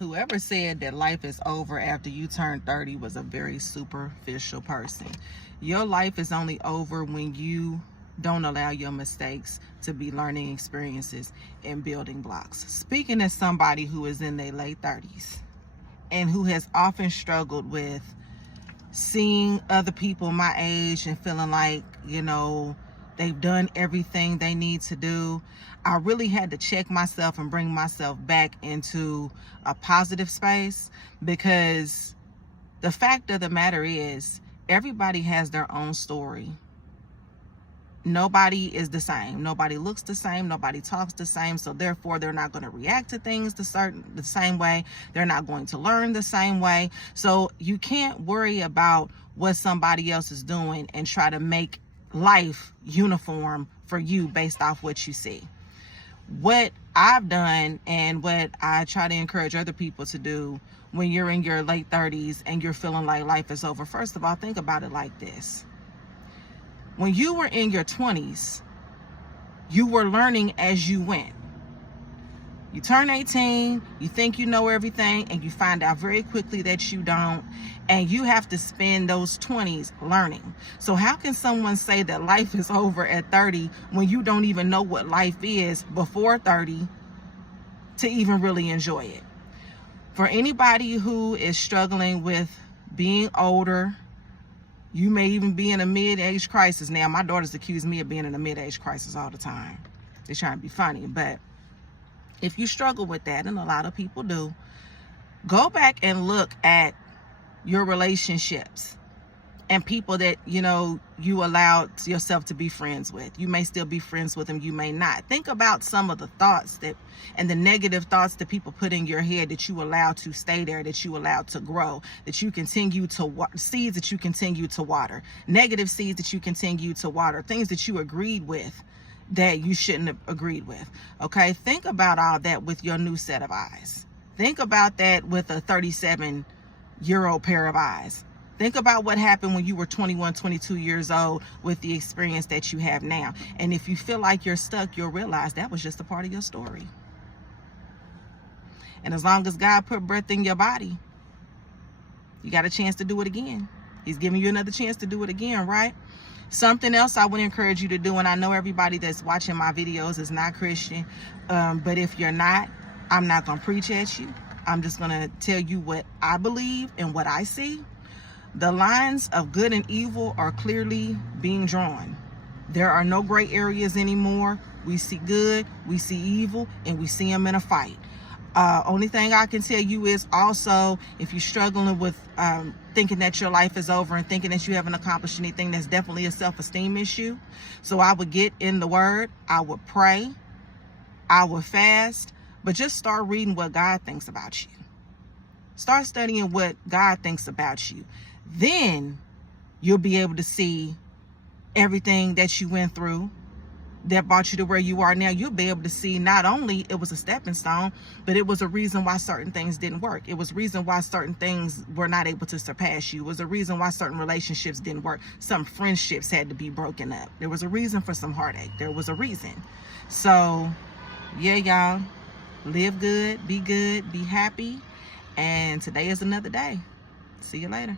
Whoever said that life is over after you turn 30 was a very superficial person. Your life is only over when you don't allow your mistakes to be learning experiences and building blocks. Speaking as somebody who is in their late 30s and who has often struggled with seeing other people my age and feeling like, they've done everything they need to do, I really had to check myself and bring myself back into a positive space, because the fact of the matter is everybody has their own story. Nobody is the same. Nobody looks the same. Nobody talks the same. So therefore, they're not going to react to things the same way. They're not going to learn the same way. So you can't worry about what somebody else is doing and try to make life uniform for you based off what you see. What I've done and what I try to encourage other people to do when you're in your late 30s and you're feeling like life is over, first of all, think about it like this. When you were in your 20s, you were learning as you went. You turn 18, you think you know everything, and you find out very quickly that you don't, and you have to spend those 20s learning. So how can someone say that life is over at 30 when you don't even know what life is before 30 to even really enjoy it? For anybody who is struggling with being older, you may even be in a mid-age crisis. Now, my daughters accuse me of being in a mid-age crisis all the time. They're trying to be funny. But if you struggle with that, and a lot of people do, go back and look at your relationships and people that, you allowed yourself to be friends with. You may still be friends with them. You may not. Think about some of the thoughts and the negative thoughts that people put in your head that you allowed to stay there, that you allowed to grow, that you continue to seeds that you continue to water, negative seeds that you continue to water, things that you agreed with that you shouldn't have agreed with. Okay. Think about all that with your new set of eyes. Think about that with a 37-year-old pair of eyes. Think about what happened when you were 21, 22 years old with the experience that you have now. And if you feel like you're stuck, you'll realize that was just a part of your story. And as long as God put breath in your body, you got a chance to do it again. He's giving you another chance to do it again, right? Something else I would encourage you to do, and I know everybody that's watching my videos is not Christian, but if you're not, I'm not going to preach at you. I'm just going to tell you what I believe and what I see. The lines of good and evil are clearly being drawn. There are no gray areas anymore. We see good, we see evil, and we see them in a fight. Only thing I can tell you is also, if you're struggling with thinking that your life is over and thinking that you haven't accomplished anything, that's definitely a self-esteem issue. So I would get in the Word, I would pray, I would fast, but just start reading what God thinks about you. Start studying what God thinks about you. Then you'll be able to see everything that you went through that brought you to where you are now. You'll be able to see not only it was a stepping stone, but it was a reason why certain things didn't work. It was a reason why certain things were not able to surpass you. It was a reason why certain relationships didn't work. Some friendships had to be broken up. There was a reason for some heartache. There was a reason. So yeah, y'all, live good, be happy. And today is another day. See you later.